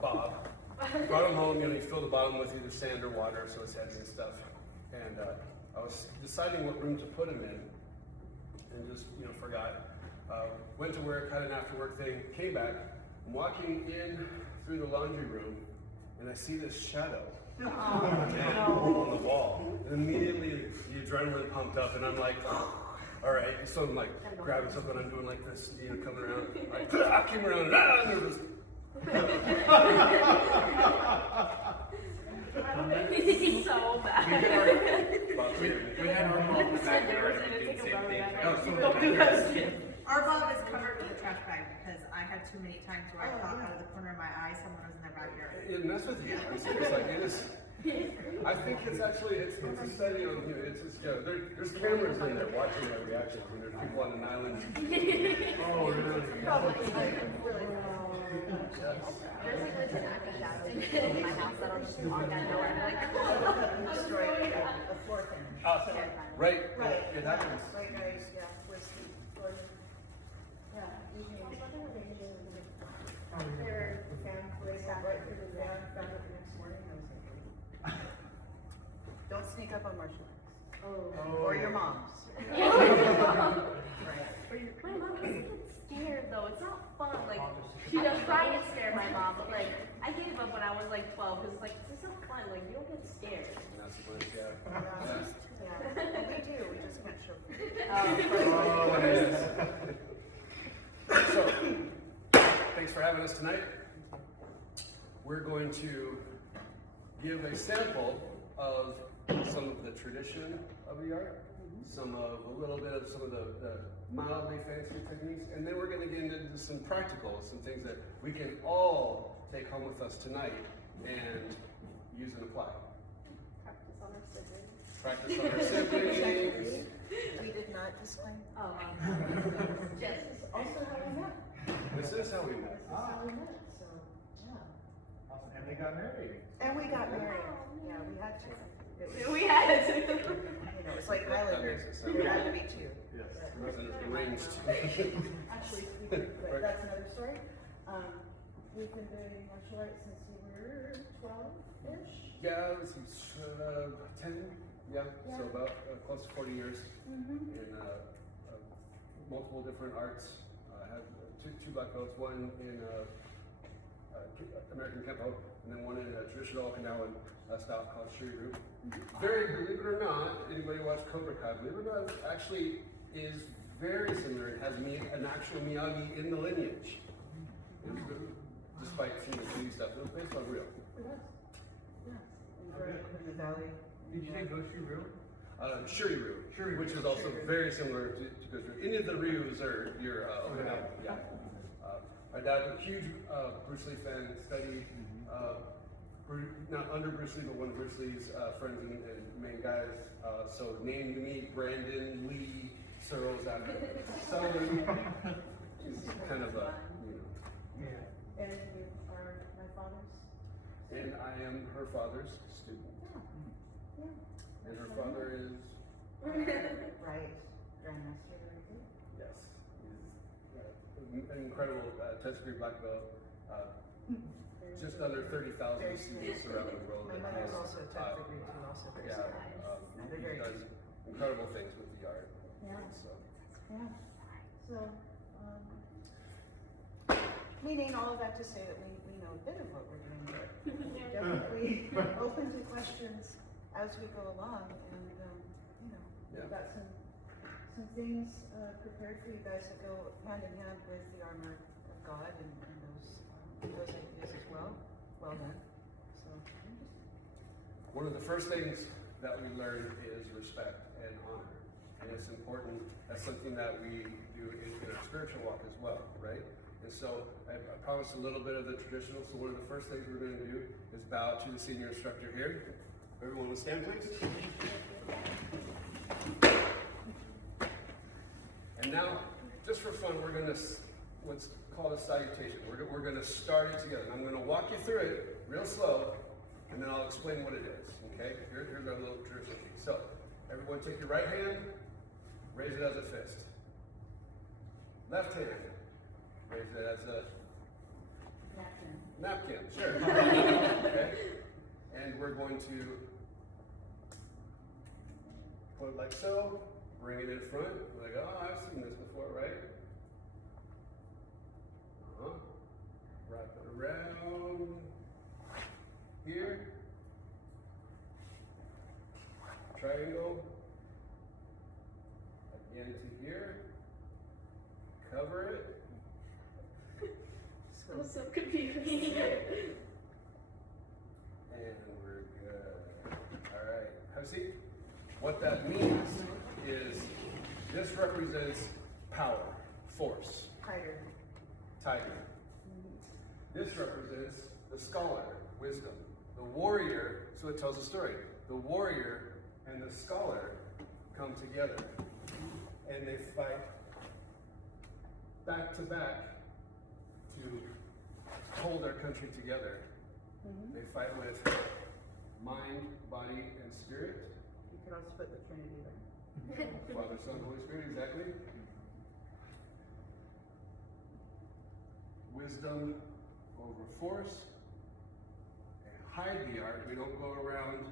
Bob. Brought him home, you fill the bottom with either sand or water, so it's heavy and stuff. And I was deciding what room to put him in, and just, forgot. Went to work, had an after work thing, came back. I'm walking in through the laundry room, and I see this shadow on the wall. And immediately the adrenaline pumped up, and I'm like, all right. So I'm like grabbing something, I'm doing like this, coming around. I came around, and it was. It's so bad. We had our mom back there and we did the same thing. Don't do that. Our Bob is covered with a trash bag because I had too many times where I thought out of the corner of my eye someone was in their backyard. It messes with you. It's like it is. I think it's actually it's a study on it's just there's cameras in there watching our reactions when there's people on an island. Oh really? There's like legit active shadows in my house that are just walking out of nowhere and like Destroyed a floor finish. Right. It happens. Right, yeah. Where's the floor? Yeah. Their fan raised right through the fan, found it the next morning. I was like, don't sneak up on Marshall. Or your mom's. Right. my mom doesn't get scared though. It's not fun. Like she does try and scare my mom, but like I gave up when I was like 12 because it's like this is not fun. Like you don't get scared. And that's the point, Yeah. We do. We just can't show. Oh, it is. So, thanks for having us tonight. We're going to give a sample of some of the tradition of the art, a little bit of some of the mildly fancy techniques, and then we're going to get into some practical, some things that we can all take home with us tonight and use and apply. Practice on our siblings. Practice on our siblings. We did not disclaim. Oh, This is also how we met. This is how we met. This is how we met. So, yeah. Awesome. And they got married. And we got married. Yeah, we had to. we had to. It's like Islanders. There had to be two. Yes, it wasn't arranged. Actually, but that's another story. We've been doing martial arts since we were 12-ish. Yeah, it was 10. Yeah, so about close to 40 years in multiple different arts. I have two black belts, one in American Kenpo, and then one in a traditional Okinawan style called Shuri-ryu. Believe it or not, anybody watch Cobra Kai, believe it or not, it actually is very similar. It has an actual Miyagi in the lineage. Despite some of the 3D stuff, it was based on real. In the valley. Did you say Goshu-ryu? Shuri-ryu, which is also very similar to Goshu. Any of the ryus are your Okinawa. Yeah. My dad was a huge Bruce Lee fan, studied not under Bruce Lee, but one of Bruce Lee's friends and main guys. So named me Brandon Lee Searles after Sullivan. She's kind of a, Yeah. And you are my father's? And I am her father's student. Yeah. And her father is, Right. Grandmaster, very good. yes, he's an incredible 10th degree black belt. Just under 30,000 students around the world. My mother's also a 10th degree too, also very Yeah, smart. he does incredible things with the art. Yeah. So, Yeah. So, meaning all of that to say that we know a bit of what we're doing, but we're definitely open to questions as we go along, and we've got some things prepared for you guys that go hand in hand with the armor of God and those ideas as well. Well done. So, one of the first things that we learn is respect and honor. And it's important. That's something that we do in our spiritual walk as well, right? And so I promised a little bit of the traditional. So one of the first things we're going to do is bow to the senior instructor here. Everyone will stand, please. And now, just for fun, we're going to what's called a salutation. We're going to start it together. And I'm going to walk you through it real slow, and then I'll explain what it is. Okay? Here's our little traditional key. So, everyone take your right hand, raise it as a fist. Left hand, raise it as a napkin, sure. Okay? And we're going to put it like so, bring it in front, like, oh, I've seen this before, right? Wrap it around here. Triangle. Again to here. Cover it. I'm so confused. And we're good. Alright. Have a seat. What that means is this represents power, force. Tiger. This represents the scholar, wisdom. The warrior, so it tells a story. The warrior and the scholar come together and they fight back to back to hold our country together. They fight with mind, body, and spirit. You could also put the Trinity there. Father, Son, Holy Spirit, exactly. Wisdom over force. And hide the art. We don't go around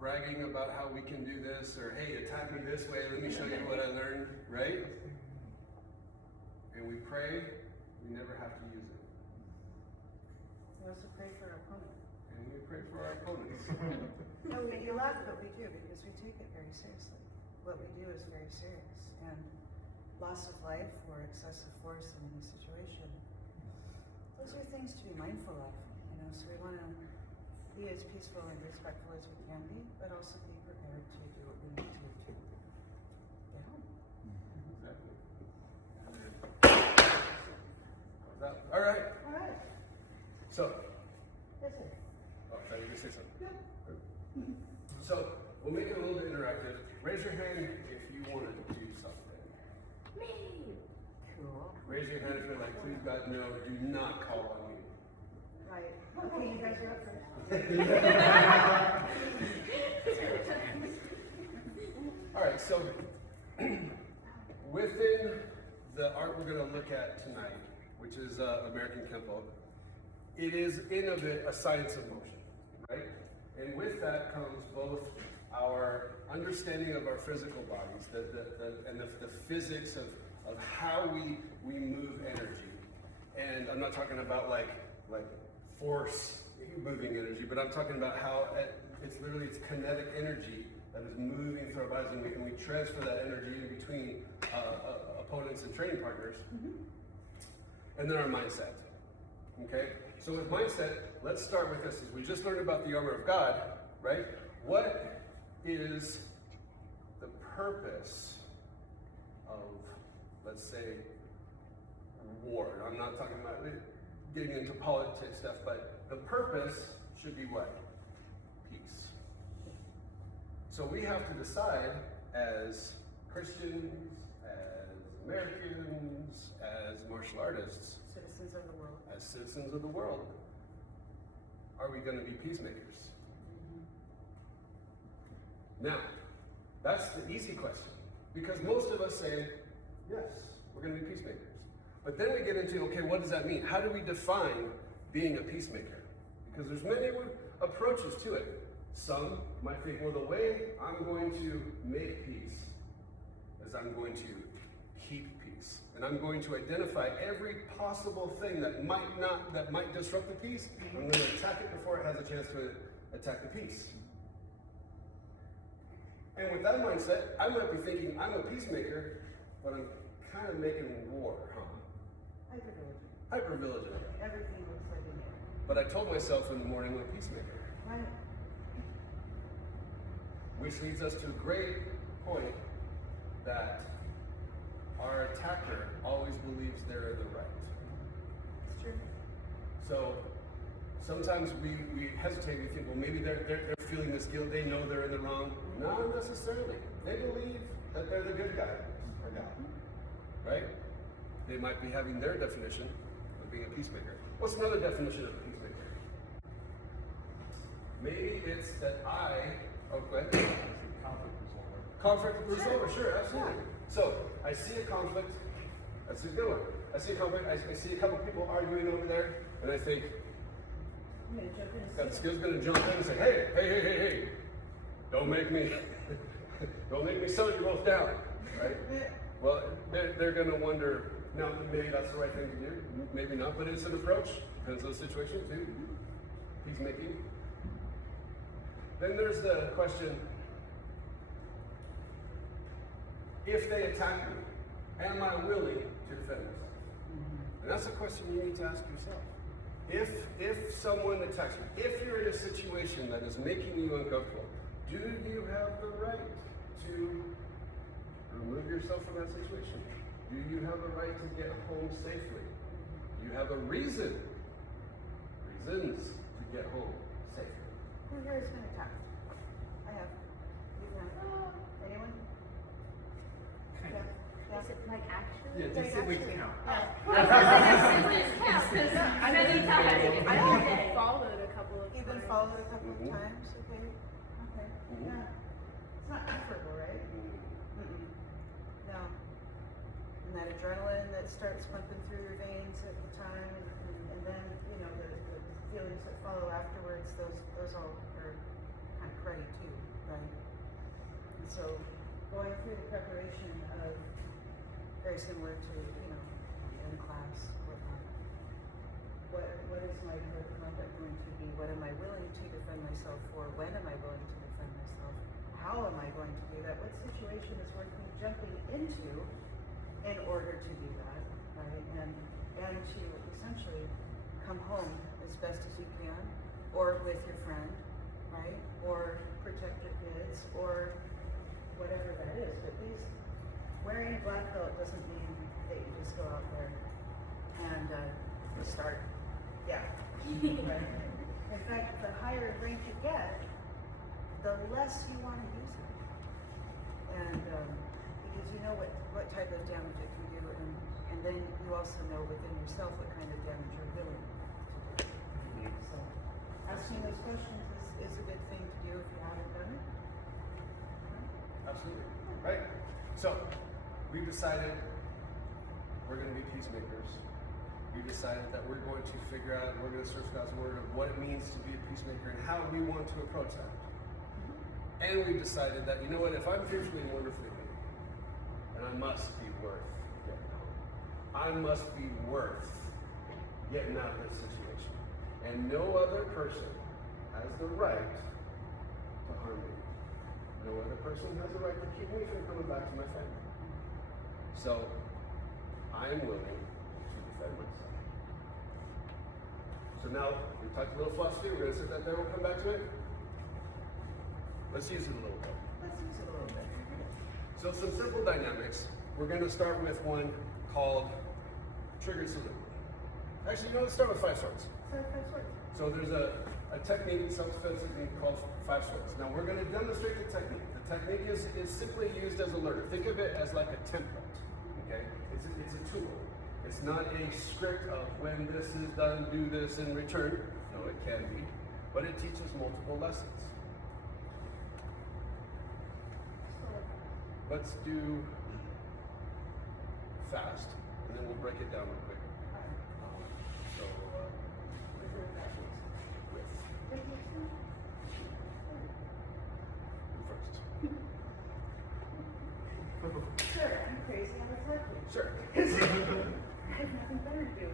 bragging about how we can do this, or hey, attack me this way, let me show you what I learned, right? And we pray, we never have to use it. We also pray for our opponent. And we pray for our opponents. No, you laugh, but we do, because we take it very seriously. What we do is very serious. And loss of life or excessive force in any situation, those are things to be mindful of. So we want to be as peaceful and respectful as we can be, but also be prepared to do what we need to get home. Exactly. All right. All right. So, Yes, sir. oh, I thought you were going to say something. So, we'll make it a little bit interactive. Raise your hand if you want to do something. Me. Cool. Raise your hand if you're like, please God, no, do not call on me. Right. Okay, you guys are up first. All right, so within the art we're going to look at tonight, which is American Kenpo, it is in of it a science of motion, right? And with that comes both our understanding of our physical bodies, and the physics of how we move energy. And I'm not talking about like force moving energy, but I'm talking about how it's kinetic energy that is moving through our bodies, and we transfer that energy in between opponents and training partners. And then our mindset. Okay? So with mindset, let's start with this. As we just learned about the armor of God, right? What is the purpose of, let's say, war? I'm not talking about getting into politics stuff, but the purpose should be what? Peace. So we have to decide as Christians, as Americans, as martial artists, Citizens of the world. as citizens of the world, are we going to be peacemakers? Now, that's the easy question, because most of us say, yes, we're going to be peacemakers. But then we get into, okay, what does that mean? How do we define being a peacemaker? Because there's many approaches to it. Some might think, well, the way I'm going to make peace is I'm going to keep peace. And I'm going to identify every possible thing that might disrupt the peace. I'm going to attack it before it has a chance to attack the peace. And with that mindset, I might be thinking I'm a peacemaker, but I'm kind of making war, huh? Hyper-vigilant. Everything looks like it. But I told myself in the morning I'm a peacemaker. Right. Which leads us to a great point that our attacker always believes they're in the right. It's true. So sometimes we hesitate, we think, well, maybe they're feeling this guilt, they know they're in the wrong. Not necessarily. They believe that they're the good guy or gal, right? They might be having their definition of being a peacemaker. What's another definition of a peacemaker? Maybe it's that go ahead. Conflict resolver, sure, absolutely. So, I see a conflict, that's a good one. I see a conflict, I see a couple people arguing over there, and I think, I'm gonna jump in and That see skill's gonna jump in and say, hey, hey, hey, hey, hey, don't make me, don't make me sell you both down, right? it. Well, they're gonna wonder, now, maybe that's the right thing to do, maybe not, but it's an approach, depends on the situation, too. He's making. Then there's the question, if they attack me, am I willing to defend myself? And that's a question you need to ask yourself. If someone attacks you, if you're in a situation that is making you uncomfortable, do you have the right to remove yourself from that situation? Do you have a right to get home safely? Do you have a reasons to get home safely? Who here has been attacked? I have. You've not. Anyone? Kind of. Is it like actually? Yeah, just Like we actually. count. I don't get followed a couple of You've been times. followed a couple of Mhm. times, okay? Okay, Mhm. yeah. It's not comfortable, right? Mm-mm. No. And that adrenaline that starts pumping through your veins at the time, and then, you know, the feelings that follow afterwards, those all are kind of cruddy too, right? And so, going through the preparation of, very similar to, you know, in class, whatnot. What is my code of conduct going to be? What am I willing to defend myself for? When am I willing to defend myself? How am I going to do that? What situation is worth me jumping into in order to do that, right? And to essentially come home as best as you can, or with your friend, right? Or protect your kids, or whatever that is. But these, wearing a black belt doesn't mean that you just go out there and start. Yeah. Right. In fact, the higher rank you get, the less you want to use it. And because you know what type of damage it can do, and then you also know within yourself what kind of damage you're willing to do. So asking those questions is a good thing to do if you haven't done it. Absolutely. Right? So, we've decided we're going to be peacemakers. We've decided that we're going to figure out, we're going to search God's Word of what it means to be a peacemaker and how we want to approach that. And we've decided that, you know what, if I'm fearfully and wonderfully made, then I must be worth getting home. I must be worth getting out of this situation. And no other person has the right to harm me. No other person has the right to keep me from coming back to my family. So, I am willing to defend myself. So now, we talked a little philosophy, we're going to sit that there, we'll come back to it. Let's use it a little bit. Let's use it a little bit. So some simple dynamics. We're going to start with one called trigger salute. Actually, you know, let's start with 5 swords. So that's what. So there's a technique in self-defense technique called 5 swords. Now we're going to demonstrate the technique. The technique is simply used as a learner. Think of it as like a template. Okay? It's a tool. It's not a script of when this is done, do this in return. No, it can be. But it teaches multiple lessons. Let's do fast, and then we'll break it down real quick. So, with first. Sure, I'm crazy. I was lucky. Sure. I have nothing better to do.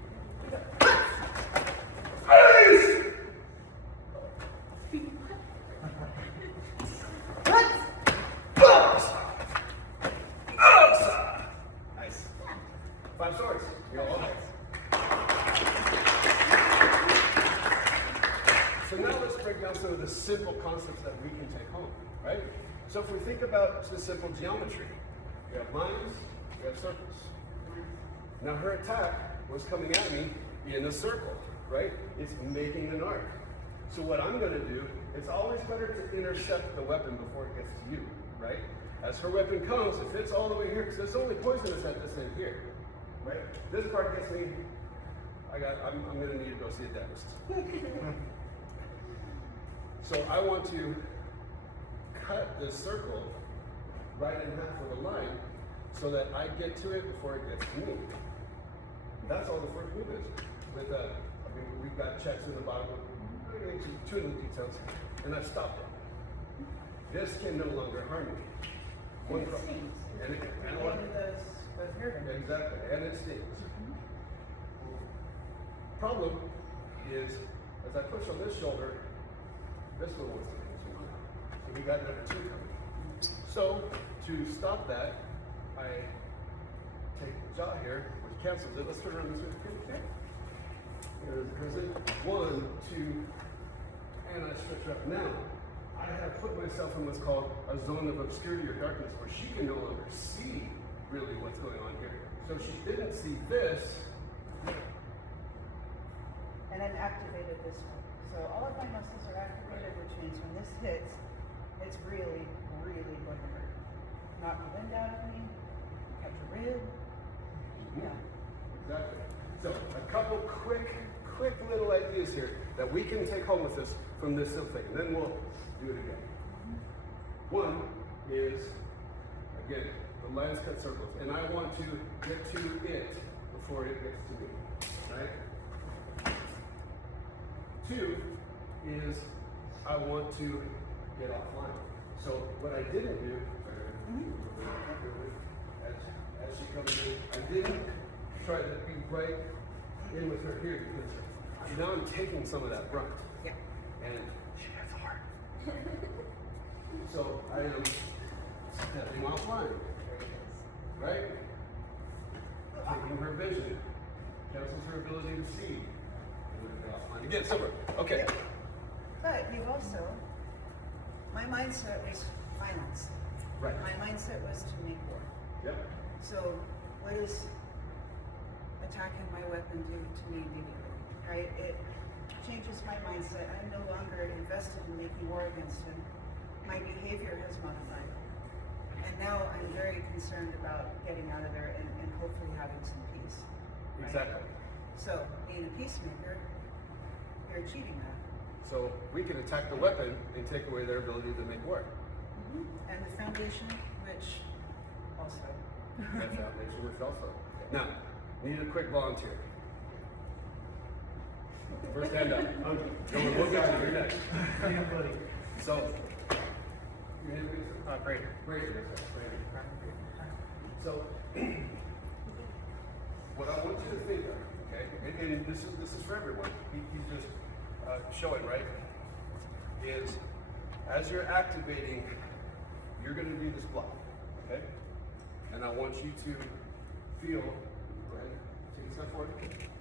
Nice. 5 swords. You all right? So now let's break down some of the simple concepts that we can take home, right? So if we think about the simple geometry, we have lines, we have circles. Now her attack was coming at me in a circle, right? It's making an arc. So what I'm going to do, it's always better to intercept the weapon before it gets to you, right? As her weapon comes, if it's all the way here, because it's only poisonous at this end here, right? This part gets me, I'm going to need to go see a dentist. So I want to cut this circle right in half with a line so that I get to it before it gets to me. That's all the first move is. We've got checks in the bottom we're going to get to two of the details, and I've stopped it. This can no longer harm me. One And it problem. stings. And it, And and what? it does both hurt and Exactly, and it stings. Problem is, as I push on this shoulder, this one wants to continue. So we got number two coming. So to stop that, I take the jaw here, which cancels it. Let's turn around this way. Okay. There's it. 1, 2, and I stretch up. Now, I have put myself in what's called a zone of obscurity or darkness, where she can no longer see really what's going on here. So she didn't see this. and then activated this way. So all of my muscles are activated, which means when this hits, it's really, really going to hurt. Knock the wind out of me, catch a rib. Yeah. Exactly. So a couple quick little ideas here that we can take home with us from this little thing, and then we'll do it again. One is, again, the lines cut circles, and I want to get to it before it gets to me, right? 2 is I want to get offline. So what I didn't do, as she comes in, I didn't try to be right in with her here because now I'm taking some of that brunt. Yeah. And she has a heart. So I am stepping offline, right? Taking her vision, cancels her ability to see. Moving offline. Again, sober. Okay. But you also, my mindset was violence. Right. My mindset was to make war. Yep. So what is attacking my weapon do to me immediately, right? It changes my mindset. I'm no longer invested in making war against him. My behavior has modified. And now I'm very concerned about getting out of there and hopefully having some peace. Right? Exactly. So being a peacemaker, you're achieving that. So we can attack the weapon and take away their ability to make war. And the foundation, which also. That foundation was also. Now, need a quick volunteer. First hand up. Okay. Go, you're next. Yeah, buddy. So, your name is? Brady. Brady. So, what I want you to think of, okay, and this is for everyone. He's just showing, right? Is as you're activating, you're going to do this block, okay? And I want you to feel. Go ahead, take a step forward.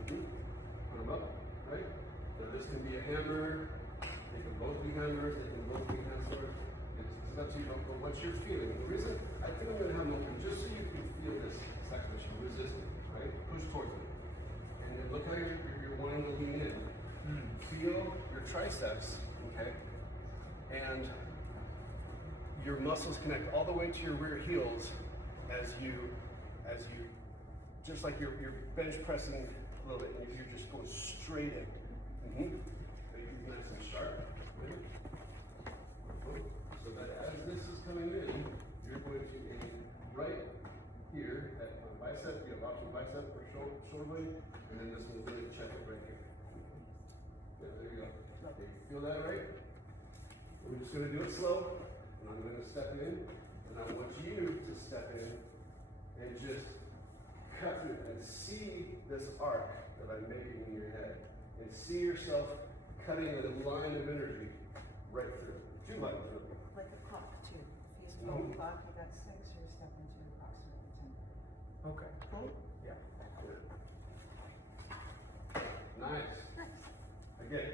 Put them up, right? Now this can be a hammer. They can both be hammers. They can both be hand swords. It's up to you. But what you're feeling. The reason I think I'm going to have them open just so you can feel this section resisting, right? Push towards it, and then look how you're wanting to lean in. Feel your triceps, okay? And your muscles connect all the way to your rear heels as you just like you're bench pressing a little bit, and you're just going straight in. So you keep nice and sharp. Right? So that as this is coming in, you're going to aim right here at my bicep, opposite bicep or shoulder blade, and then this one's going to check it right here. Yeah, there you go. Okay, feel that right? We're just going to do it slow, and I'm going to step in, and I want you to step in and just cut through and see this arc that I'm making in your head, and see yourself cutting a line of energy right through. 2 lines, really. Like a clock, too. If you use a clock, you got 6, you're stepping to approximately 10. Okay. Cool? Yeah. Good. Nice. Again.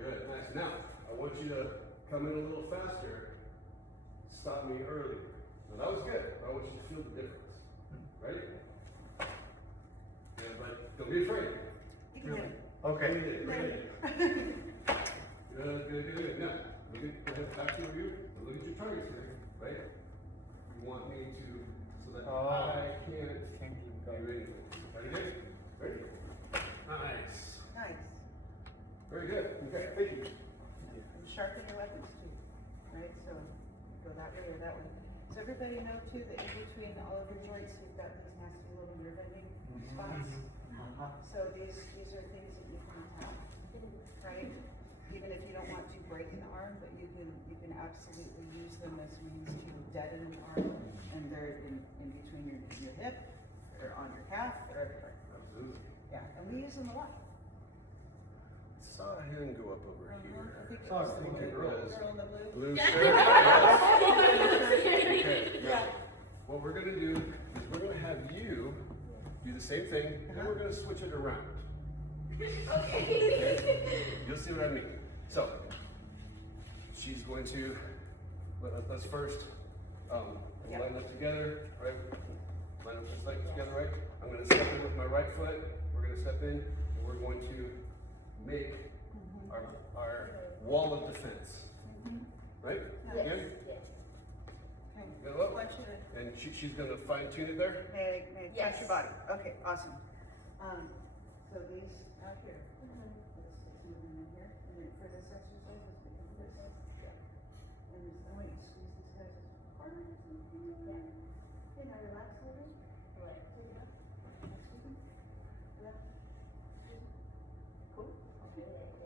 Good, nice. Now, I want you to come in a little faster. Stop me early. Now that was good. I want you to feel the difference. Ready? Yeah, but don't be afraid. You can hit it. Okay. Bring it. Good. Now, look at, go ahead, back to you. Look at your targets here, right? You want me to, so that I can't do anything. Ready? Ready? Nice. Nice. Very good. Okay, thank you. And sharpen your weapons, too. Right? So go that way or that way. So everybody know, too, that in between all of your joints, you've got these nasty little nerve ending spots. So these are things that you can attack. right? Even if you don't want to break an arm, but you can absolutely use them as means to deaden an arm, and they're in between your hip, or on your calf, or everywhere. Absolutely. Yeah, and we use them a lot. Saw a hand go up over I here. think Saw it's a the girl. girl in the blue. Blue shirt. Yes. Okay. Yeah. What we're gonna do is we're gonna have you do the same thing, and we're gonna switch it around. Okay. You'll see what I mean. So, she's going to, let's first line up together, right? Line up just like together, right? I'm gonna step in with my right foot, we're gonna step in, and we're going to make our wall of defense. Right? Yes. Again? Yes. Okay. Go I up. want you to, And she's gonna fine tune it there? may I Yes. touch your body? Okay, awesome. So these out here. Let's move them in here. And then for this exercise, let's pick up this. And I want you to squeeze these guys as hard as you can. Okay, now relax a little. Right. Take it up. Squeeze them. Yeah. Squeeze them. Cool.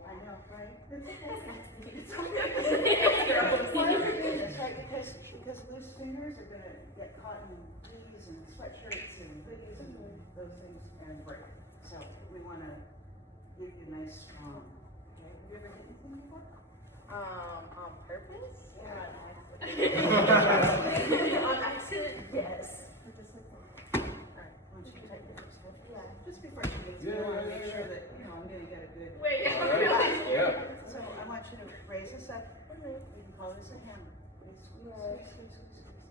I know, right? It's okay. Why are we doing this, right? Because loose fingers are gonna get caught in tees and sweatshirts and hoodies and those things and break. So we wanna give you a nice strong. Okay, have you ever hit anything before? On purpose? Yeah. On accident? Yes. Alright, once you tighten your first hip. Yeah. Just before she gets Yeah, going, I wanna yeah, make yeah. sure that, you know, I'm gonna get a good. Wait. All right. Yeah. So I want you to raise this up. You can call this a hammer. Please squeeze, squeeze, squeeze, squeeze, squeeze.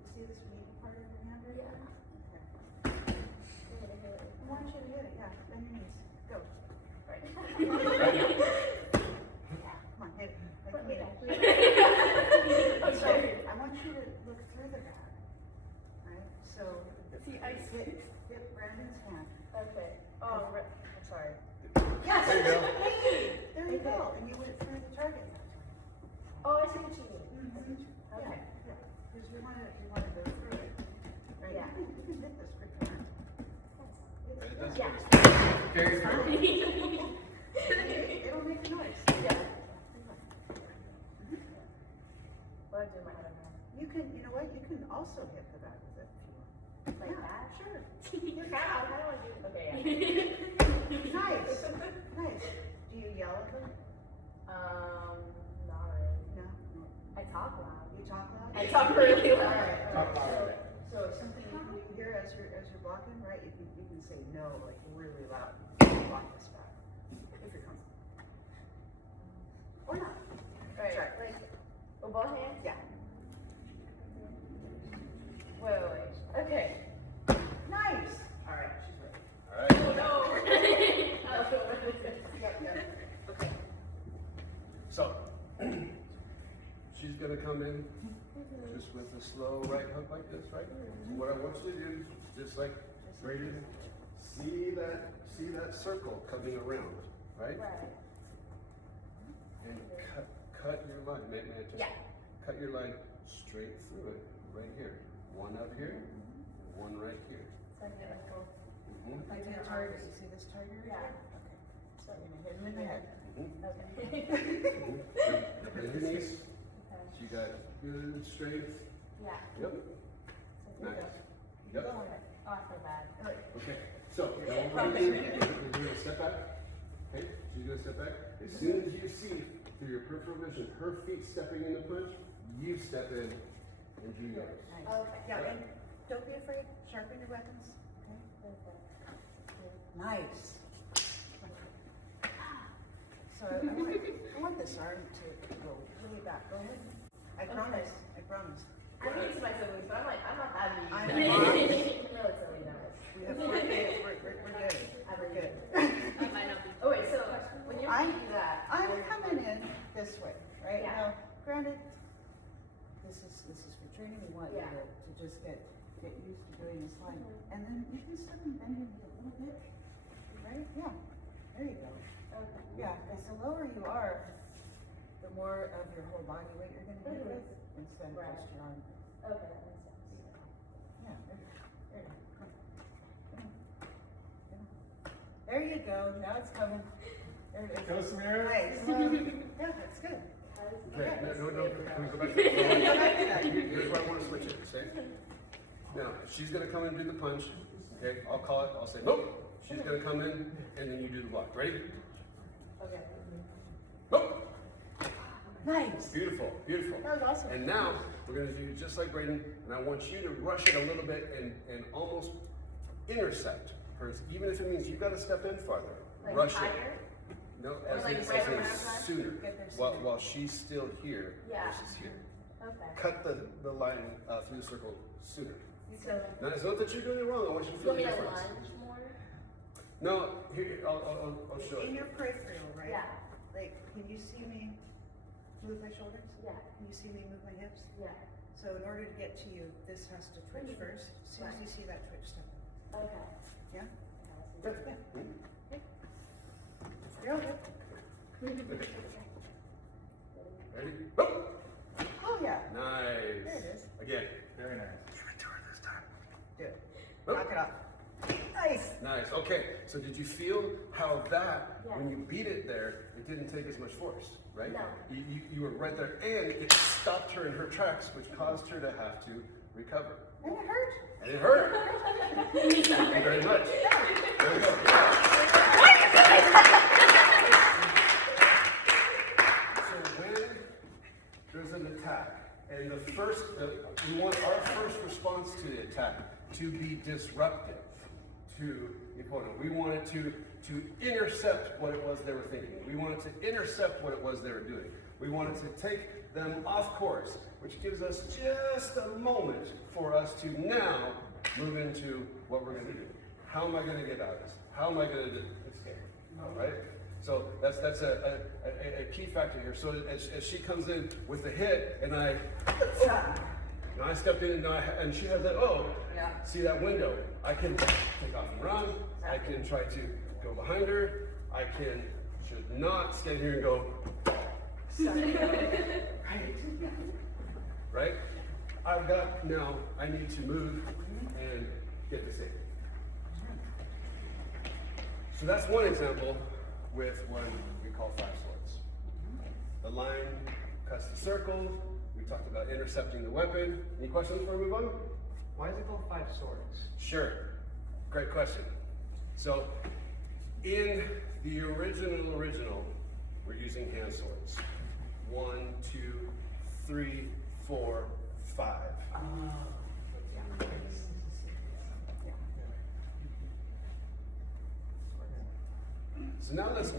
You see this meaty part of your hand right Yeah. there? Okay. I want you to hit it, yeah. Bend your knees. Go. Right. Come on, hit it. Like you mean it. So Okay. I want you to look through the bag. Right? So See, I see. hit Brandon's hand. Okay. Oh, I'm sorry. Yes! There you go. Hey, there you go. And you went through the target that time. Oh, I see what you mean. Yeah, Okay. yeah. Because we wanna go through it. Right? Yeah. You can hit this pretty hard. And it does Yeah. very good. It'll make a noise. Yeah. What do my other hand? You can, you know what? You can also hit the back with it if you want. Like Yeah, that? Sure. How do I do it? Okay, yeah. Nice. Nice. Do you yell at them? Not really. No. I talk loud. You talk loud? I talk really All loud. right. Talk loud. So something you can do here as you're blocking, right? You can say no like really loud. Block this back. If you're comfortable. Or not. Right. Sorry. Like, with both hands? Yeah. Wait. Okay. Nice. All right. She's ready. All right. Oh no. Yep. Okay. So, she's gonna come in just with a slow right hook like this, right? So what I want you to do is just like Brayden, see that circle coming around, right? Right. And cut your line. May I just Yeah. cut your line straight through it, right here. One up here, one right here. So I'm gonna go. Mhm. Like the target. You see this target? right Yeah. here? Okay. So you're gonna hit him in the head. Okay. Bend your knees. So you got good strength. Yeah. Yep. Nice. Yep. Okay. Oh, I feel bad. Okay. So now what we're gonna do, we're gonna step back. Okay. She's gonna step back. As soon as you see through your peripheral vision her feet stepping in the punch, you step in and do yours. Nice. Okay. Yeah, and don't be afraid. Sharpen your weapons. Okay. Nice. So I want this arm to go really back. Go ahead. I promise. I promise. I'm used to my siblings, but I'm like, I'm not that mean. I'm not. No, it's really nice. We have 4 days. We're good. We're good. I might not be. Oh wait, so when you're I'm- doing that, I'm coming in this way, right? Yeah. Now, granted, this is for training. We want you Yeah. to just get used to doing this line. And then you can step and bend your knee a little bit, right? Yeah. There you go. okay. Yeah, because the lower you are, the more of your whole body weight you're gonna hit with instead of just your arm. Okay, that makes sense. Yeah, there you go. Come on. Come on. There you go. Now it's coming. There it is. Go, Samira. Nice. Yeah, that's good. Okay, no, can we go back to Go back to that. Here's where I want to switch it, see? Now, she's gonna come in and do the punch, okay, I'll call it, I'll say, nope. She's gonna come in, and then you do the block, ready? Okay. Nope. Nice. Beautiful, beautiful. That was awesome. And now, we're gonna do just like Braden, and I want you to rush it a little bit and almost intercept hers, even if it means you gotta step in farther. Like Rush higher? it. No, Or as like in right around her? sooner, Get there while, sooner. while she's still here Yeah. versus here. Okay. Cut the line through the circle sooner. So, Now, it's not that you're doing it wrong, I want you to you feel want the me to difference. lunge more? No, here, I'll show In you. your peripheral, right? Yeah. Like, can you see me move my shoulders? Yeah. Can you see me move my hips? Yeah. So in order to get to you, this has to twitch first. As soon as you see that twitch, step in. Okay. Yeah? Good. You're all good. Ready? Oh! Oh, yeah. Nice. There it is. Again. Very nice. Give it to her this time. Do it. Oh. Knock it off. Nice. Nice. Okay. So did you feel how that, Yeah. when you beat it there, it didn't take as much force, right? No. You were right there, and it stopped her in her tracks, which caused her to have to recover. And it hurt. And it hurt. Thank you very much. There we go. So when there's an attack, and we want our first response to the attack to be disruptive to the opponent. We wanted to intercept what it was they were thinking. We wanted to intercept what it was they were doing. We wanted to take them off course, which gives us just a moment for us to now move into what we're going to do. How am I going to get out of this? How am I going to escape? All right? So that's a key factor here. So as she comes in with the hit, and I stepped in, and she has that, Yeah. see that window. I can take off and run. I can try to go behind her. I should not stand here and go, right? Now I need to move and get this in. So that's one example with what we call 5 swords. The line cuts the circle. We talked about intercepting the weapon. Any questions before we move on? Why is it called 5 swords? Sure. Great question. So, in the original, we're using hand swords. 1, 2, 3, 4, 5. So now let's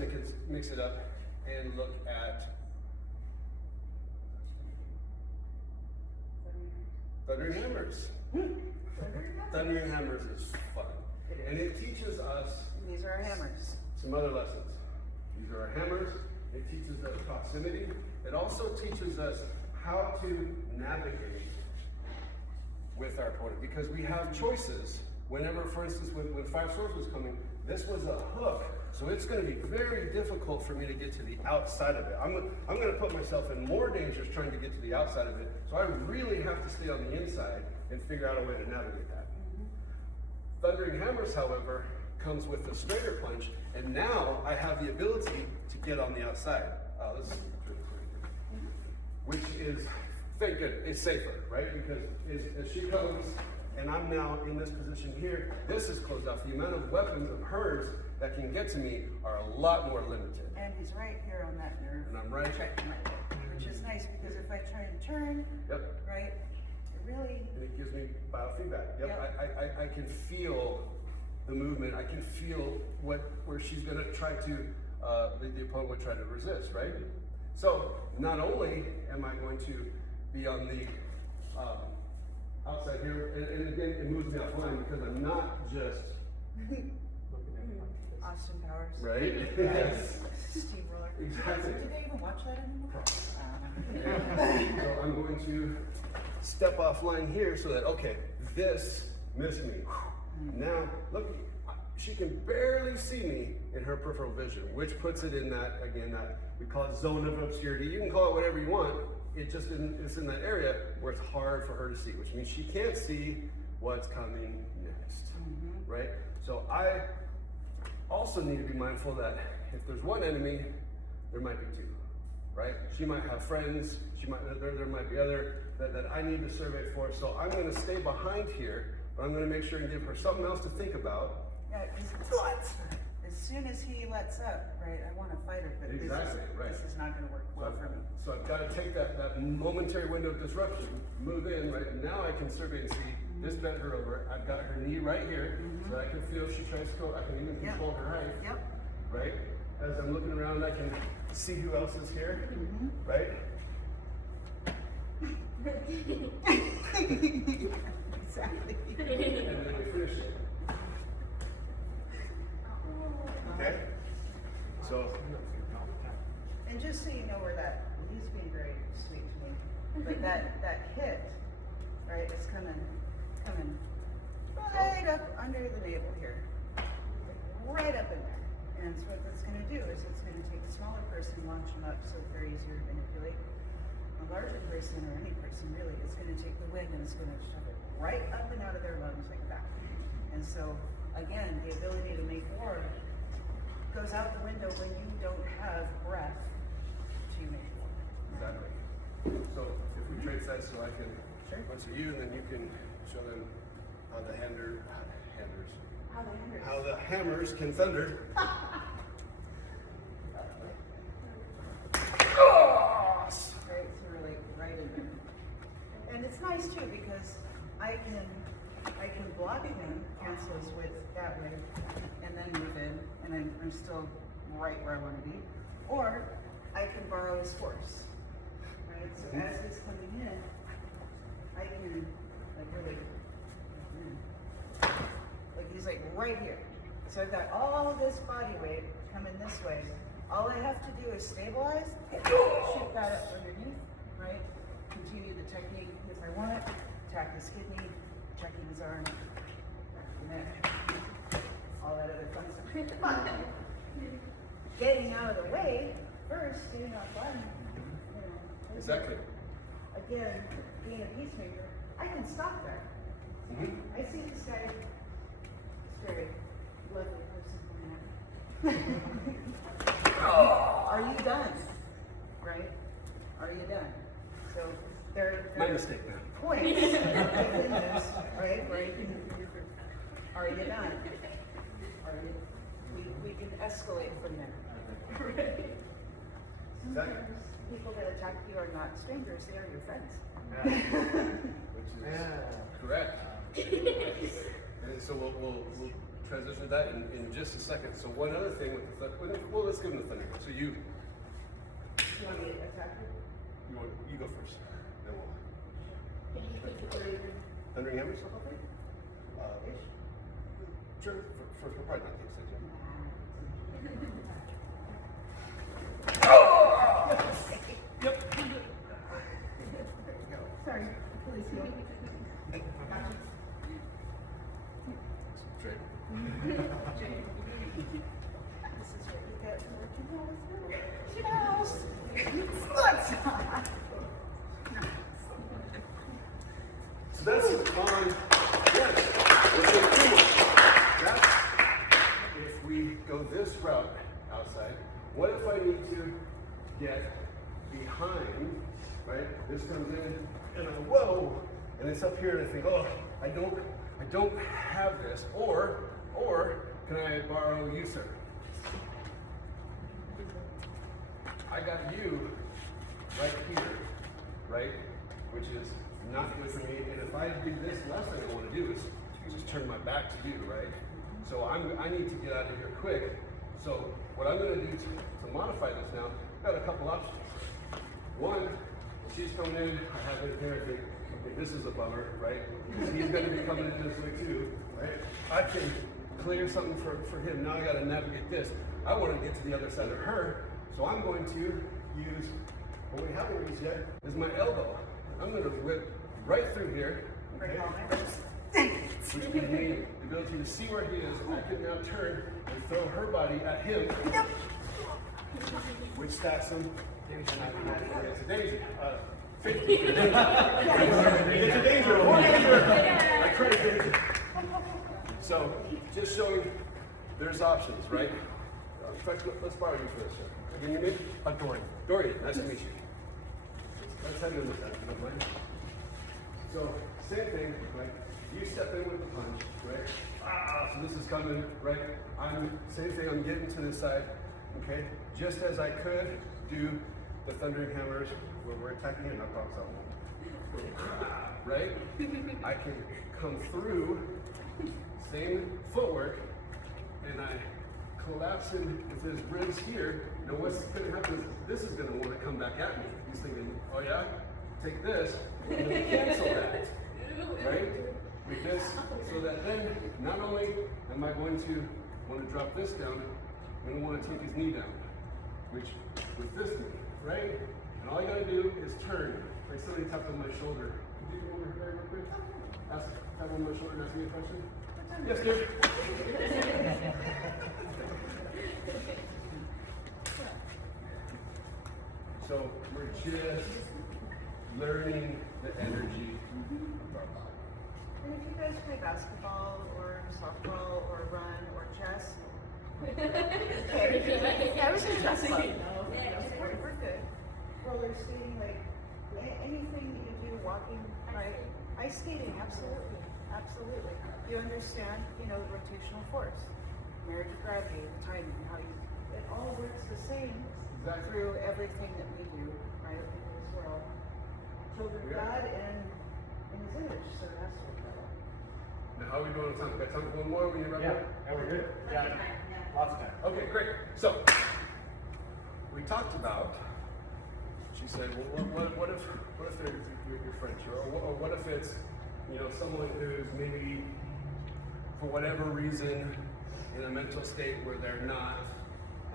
mix it up and look at Thundering Hammers. Thundering Hammers is fun. And it teaches us These are our hammers. some other lessons. These are our hammers. It teaches us proximity. It also teaches us how to navigate with our opponent, because we have choices. Whenever, for instance, when 5 swords was coming, this was a hook, so it's going to be very difficult for me to get to the outside of it. I'm going to put myself in more danger trying to get to the outside of it, so I really have to stay on the inside and figure out a way to navigate that. Thundering Hammers, however, comes with a straighter punch, and now I have the ability to get on the outside. This is really pretty, which is, thank goodness, it's safer, right? Because as she comes, and I'm now in this position here, this is closed off. The amount of weapons of hers that can get to me are a lot more limited. And he's right here on that nerve. And I'm right. Which is nice, because if I try and turn, Yep. right, it really, And it gives me biofeedback. Yep. Yep. I can feel the movement. I can feel where she's going to try to, the opponent would try to resist, right? So not only am I going to be on the outside here, and again, it moves me offline because I'm not just Austin Powers. right. Yes. Steamroller. Exactly. Did they even watch that anymore? So I'm going to step offline here so that, okay, this missed me. Now, look, she can barely see me in her peripheral vision, which puts it in that, again, that we call it zone of obscurity. You can call it whatever you want. It's in that area where it's hard for her to see, which means she can't see what's coming next, right? So I also need to be mindful that if there's one enemy, there might be two, right? She might have friends, there might be other that I need to survey for, so I'm gonna stay behind here, but I'm gonna make sure and give her something else to think about. Yeah, 'cause as soon as he lets up, right, I want to fight her, but Exactly, right. this is not going to work well for me. So I've got to take that momentary window of disruption, move in, right? Now I can survey and see this bent her over. I've got her knee right here, so I can feel if she tries to go, I can even control her height, Yep. right? As I'm looking around, I can see who else is here, right? Exactly. And then we finish it. Okay? So, And just so you know where he's being very sweet to me, but that hit, right, is coming right up under the navel here, right up in there. And so what that's going to do is it's going to take a smaller person, launch them up so they're easier to manipulate. A larger person, or any person really, is going to take the wind and it's going to shove it right up and out of their lungs like that. And so, again, the ability to make war goes out the window when you don't have breath to make war. exactly. So if we trade sides so I can answer you and then you can show them how the how the hammers can thunder. Right, so we're like right in there. And it's nice too because I can block him, cancel his width that way, and then move in, and I'm still right where I want to be. Or I can borrow his force. Right? So as he's coming in, I can like really like he's like right here. So I've got all this body weight coming this way. All I have to do is stabilize, shoot that up underneath, right? Continue the technique if I want it. Attack his kidney, checking his arm, neck, all that other fun stuff. Getting out of the way first, getting off button. Exactly. Again, being a peacemaker, I can stop there. I see this guy, this very lovely person coming at me. Are you done? Right? Are you done? So there My mistake, man. points within this, right? Where you can, are you done? Are you, we can escalate from there. Sometimes people that attack you are not strangers, they are your friends. Which is correct. And so we'll transition to that in just a second. So one other thing with the well, let's give them the thunder. So you want me to attack you? you go first. Then we'll thundering hammers. Sure. For probably not the extension. Yep. Sorry, please go. Trade. This is what you get for working out with your house. So that's on. Yes. That's if we go this route outside. What if I need to get behind, right? This comes in and whoa, and it's up here and I think, oh, I don't have this, or can I borrow you, sir? I got you right here, right? Which is not good for me. And if I do this, last thing I want to do is just turn my back to you, right? So I need to get out of here quick. So what I'm going to do to modify this now, I've got a couple options. One, when she's coming in, I have it here. Okay, this is a bummer, right? Because he's going to be coming in this way too, right? I can clear something for him. Now I got to navigate this. I want to get to the other side of her, so I'm going to use what we haven't used yet is my elbow. I'm going to whip right through here. Okay? Which gives me the ability to see where he is. I can now turn and throw her body at him, which stacks him. It's a danger. 50. It's a danger. More danger. I credit danger. So, just showing there's options, right? let's borrow you for this. Again, your name? Dorian. Dorian, nice to meet you. Let's head in this side, if you don't mind. So, same thing, right? You step in with the punch, right? So this is coming, right? Same thing, I'm getting to this side, okay? Just as I could do the thundering hammers where we're attacking and knockouts out, right? I can come through, same footwork, and I collapse in with his ribs here. Now what's gonna happen is this is gonna wanna come back at me. He's thinking, oh yeah, take this, and then cancel that, right? With this, so that then, not only am I going to wanna drop this down, I'm gonna wanna take his knee down, which, with this knee, right? And all I gotta do is turn, like somebody tapped on my shoulder. Could you come over here real quick? Tap on my shoulder and ask me a question? Yes, dear. So we're just learning the energy of our body. And if you guys play basketball or softball or run or chess, okay, I was in chess club. We're good. Roller skating, like anything that you do, walking, right? Ice skating, absolutely, absolutely. You understand, the rotational force, marriage of gravity, the timing, how it all works the same through everything that we do, right? Because we're all children of God and in His image, so it has to work that way. Now, how are we doing on time? We got time for one more when you're ready? Yeah, we're good. Yeah, lots of time. Okay, great. So, we talked about, she said, well, what if they're your friends, or what if it's, someone who's maybe, for whatever reason, in a mental state where they're not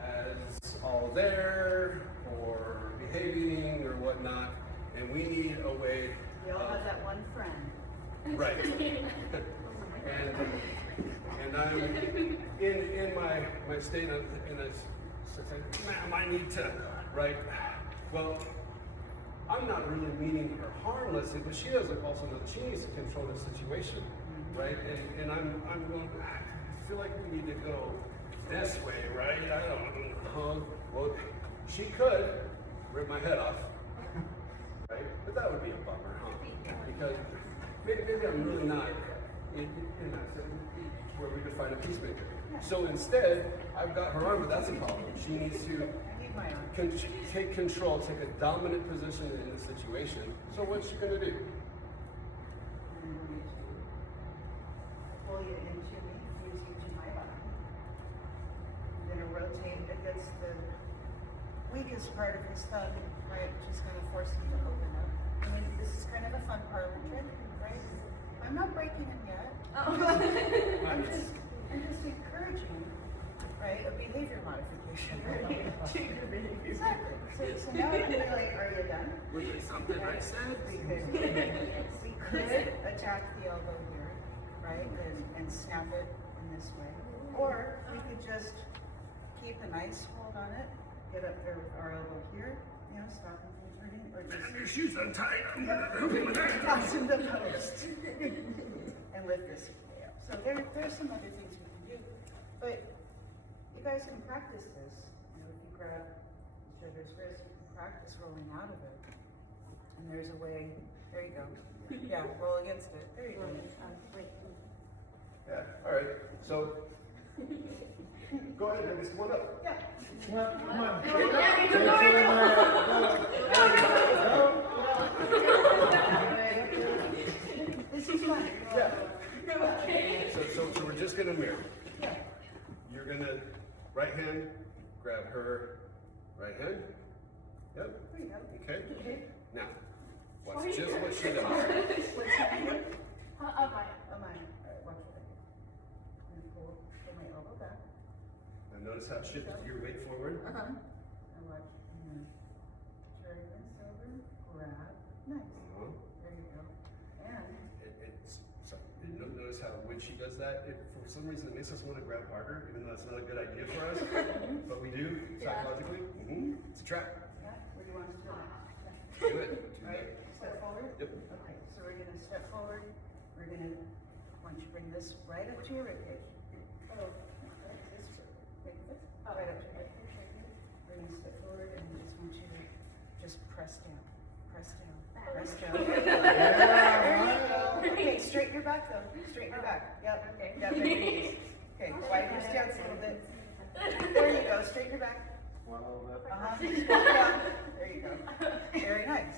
as all there, or behaving, or whatnot, and we need a way. We all have that one friend. Right. and I'm in my state of, and I said, ma'am, I need to, right? Well, I'm not really meaning her harmlessly, but she doesn't also know that she needs to control the situation, right? And I'm going, I feel like we need to go this way, right? I don't know. Well, she could rip my head off, right? But that would be a bummer, huh? Because maybe I'm really not in that where we could find a peacemaker. So instead, I've got her arm, but that's a problem. She needs to take control, take a dominant position in the situation. So what's she gonna do? I'm going to pull you into me, fuse you to my body. I'm going to rotate against the weakest part of his thumb, right? Which is going to force him to open up. I mean, this is kind of a fun parlor trick, right? I'm not breaking him yet. I'm just encouraging, right? A behavior modification. Exactly. So now I can be like, are you done? Was it something I said? We could attack the elbow here, right? And snap it in this way. Or we could just keep a nice hold on it, get up there with our elbow here, stop him from turning, or just Your shoes untied. toss him the post and lift this way up. So there's some other things we can do. But you guys can practice this. If you grab each other's wrist, you can practice rolling out of it. And there's a way, there you go. Yeah, roll against it. There you go. Yeah, all right. So, go ahead, baby, come on up. Yeah. Come on. This is fun. Yeah. So we're just gonna mirror. Yeah. You're gonna right hand grab her right hand. Yep. There you go. Okay. Now, watch just what she does. What's happening? Mine. Oh, mine. All right, watch it. I'm gonna pull my elbow back. And notice how it shifts your weight forward. And watch. Turn this over. Grab. Nice. There you go. And Notice how when she does that, for some reason it makes us want to grab harder, even though that's not a good idea for us. But we do psychologically. It's a trap. yeah, where do you want us to go? Do it. Do Right. that. Step forward. Yep. Okay, so we're gonna step forward. We're gonna, once you bring this right up to your ribcage. Oh, this right up to your press down, press down, press down. There you go. Okay, straighten your back though, straighten your back. Yep, Okay. yep, bend your knees. Okay, widen your stance a little bit. There you go, straighten your back. Scroll down. There you go. Very nice.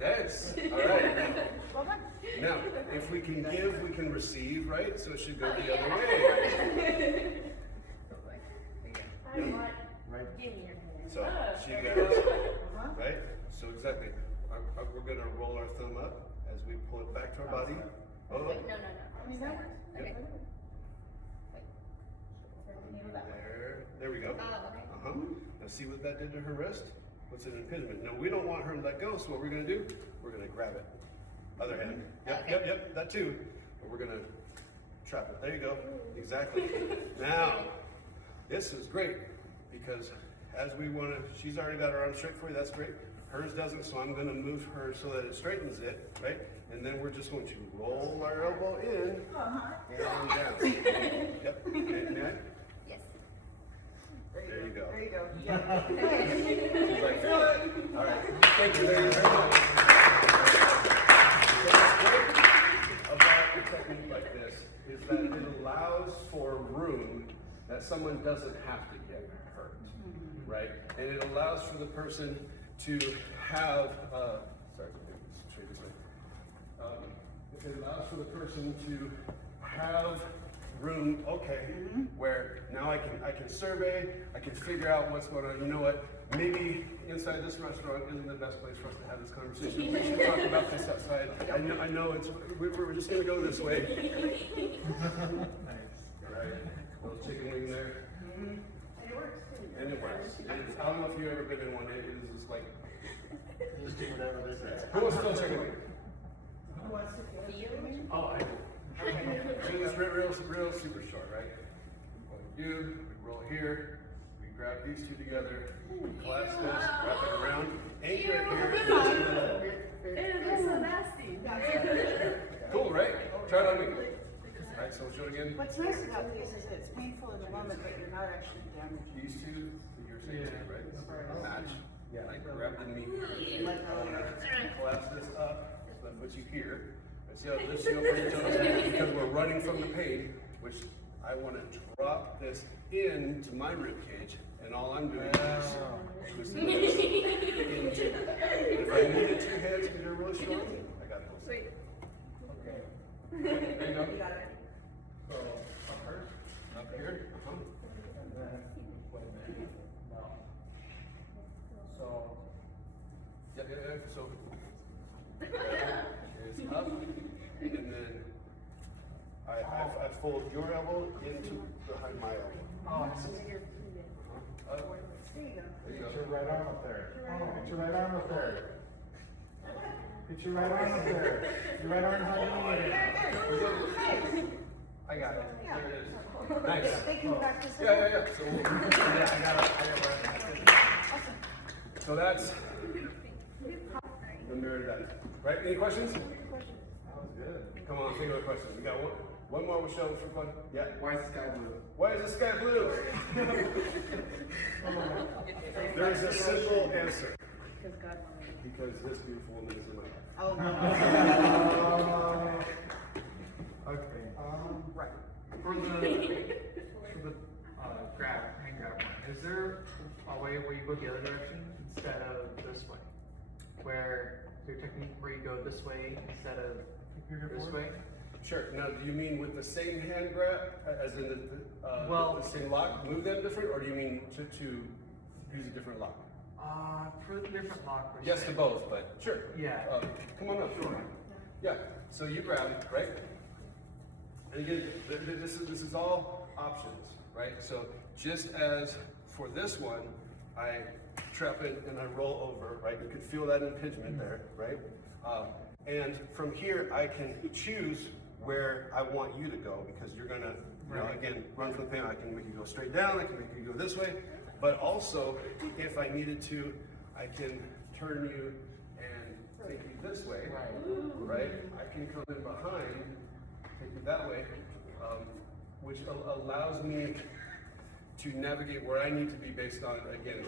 That's all right. Well done. Now, if we can give, we can receive, right? So it should go the other way. Right. Give me your hand. So she got Uh-huh. right? So exactly. We're going to roll our thumb up as we pull it back to our body. Oh, No. I mean, that works. Okay. there we go. Oh, okay. Now see what that did to her wrist? What's an impingement? Now we don't want her to let go, so what we're going to do, we're going to grab it. Other hand. Yep, that too. But we're going to trap it. There you go. Exactly. Now, this is great because as we want to, she's already got her arm straight for you, that's great. Hers doesn't, so I'm going to move her so that it straightens it, right? And then we're just going to roll our elbow in and down. Yep. And neck. Yes. There you go. There you go. Yeah. She's like, feel it. All right. Thank you very much. So what's great about a technique like this is that it allows for room that someone doesn't have to get hurt, right? And it allows for the person to have, sorry, straight this way. It allows for the person to have room, okay, where now I can survey, I can figure out what's going on. You know what? Maybe inside this restaurant isn't the best place for us to have this conversation. We should talk about this outside. I know it's we're just gonna go this way. All right, little chicken wing there. And it works too. And it works. I don't know if you've ever been in one. It is just like, Just do whatever this is. who wants to feel chicken wing? Who wants to feel? Oh, I do. So it's real super short, right? What we do, we roll here, we grab these two together, we clasp this, wrap it around, anchor it here, and it's in the middle. It looks so nasty. Cool, right? Try it on me. All right, so we'll show it again. What's nice about these is it's painful in the moment, but you're not actually damaged. These two, you're saying, right? Match. Yeah. Like grab the meat. Clasp this up, so that puts you here. See how it lifts you over your toes? Because we're running from the pain, which I want to drop this into my rib cage, and all I'm doing is twisting this into. If I needed two hands because you're really short, I got those. Sweet. Okay. There you go. You got it. So, up first? Up here. And then, wait a minute. No. So, Yeah. So it's up, and then I fold your elbow into behind my elbow. oh, I see. Up. There you go. There you Get go. your right arm up there. Get your right arm up there. Get your right arm up there. Your right arm's underneath. I got it. Yeah. There it is. Nice. They can practice it. Yeah. So, Yeah, I got it. Awesome. so that's the mirror done. Right? Any questions? That was good. Come on, think of a question. We got one more we'll show for fun. Yeah. Why is the sky blue? Why is the sky blue? There is a simple answer. Because this beautiful woman is in my life. Oh, no. Okay. Right. For the hand grab one, is there a way where you go the other direction instead of this way? Where your technique where you go this way instead of this way? Sure. Now, do you mean with the same hand grab, as in the same lock, move them different, or do you mean to use a different lock? For the different lock. per Yes se. to both, but sure. Yeah. Come on up. Sure. Yeah. So you grab, right? And again, this is all options, right? So just as for this one, I trap it and I roll over, right? You can feel that impingement there, right? And from here, I can choose where I want you to go because you're gonna, again, run from the pain. I can make you go straight down. I can make you go this way. But also, if I needed to, I can turn you and take you this way, right? I can come in behind, take you that way, which allows me to navigate where I need to be based on, again,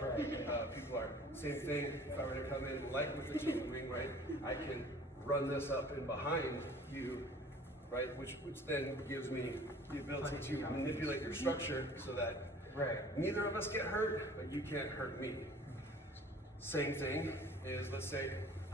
where people are. Same thing, if I were to come in like with the chicken wing, right, I can run this up and behind you, right, which then gives me the ability to manipulate your structure so that neither of us get hurt, but you can't hurt me. Same thing is, let's say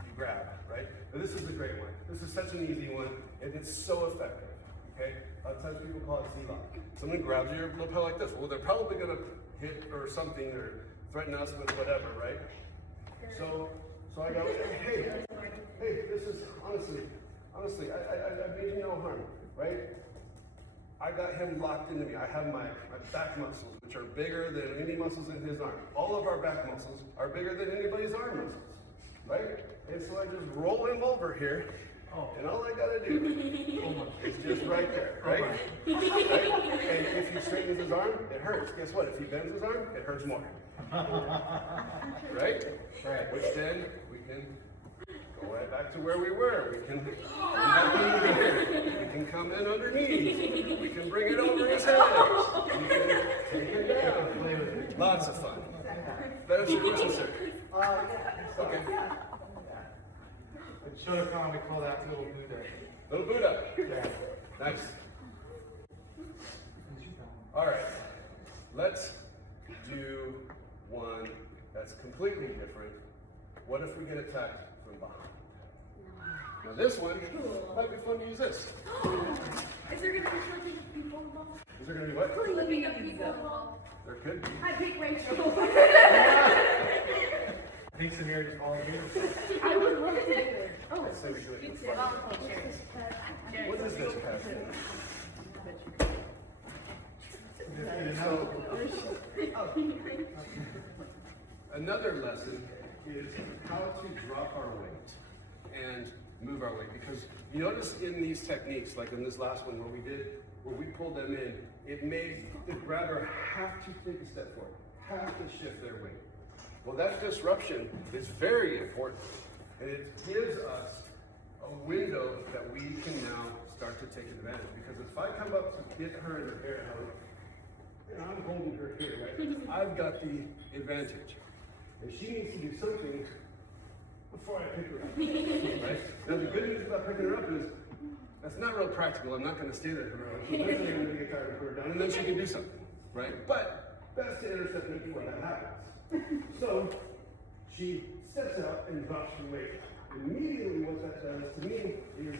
you grab, right? But this is a great one. This is such an easy one, and it's so effective, okay? A lot of times people call it Z-lock. Someone grabs your lapel like this. Well, they're probably gonna hit or something or threaten us with whatever, right? So I go, hey, this is, honestly, I made you no harm, right? I got him locked into me. I have my back muscles, which are bigger than any muscles in his arm. All of our back muscles are bigger than anybody's arm muscles, right? And so I just roll him over here, and all I gotta do is just right there, right? Right? And if he straightens his arm, it hurts. Guess what? If he bends his arm, it hurts more. Right? Which then we can go right back to where we were. We can come in here. We can come in underneath. We can bring it over his head. We can take it down. Lots of fun. That is your question, sir. Okay. In Shotokan, we call that little Buddha. Little Buddha. Yeah. Nice. All right. Let's do one that's completely different. What if we get attacked from behind? Now this one might be fun to use this. Is there gonna be flipping of people involved? Is there gonna be what? Flipping of people involved? There could be. I pick Rachel. I think Samir just volunteered. I was running. Oh, Let's say we do it. volunteer. What is this pattern? Another lesson is how to drop our weight and move our weight, because you notice in these techniques, like in this last one where we pulled them in, it made the grabber have to take a step forward, have to shift their weight. Well, that disruption is very important, and it gives us a window that we can now start to take advantage, because if I come up to get her in her hair, and I'm holding her here, right? I've got the advantage. And she needs to do something before I pick her up, right? Now the good news about picking her up is, that's not real practical. I'm not gonna stay there forever. So eventually I'm gonna get tired and put her down, and then she can do something, right? But best to intercept it before that happens. So she steps out and drops her weight. Immediately what that does to me is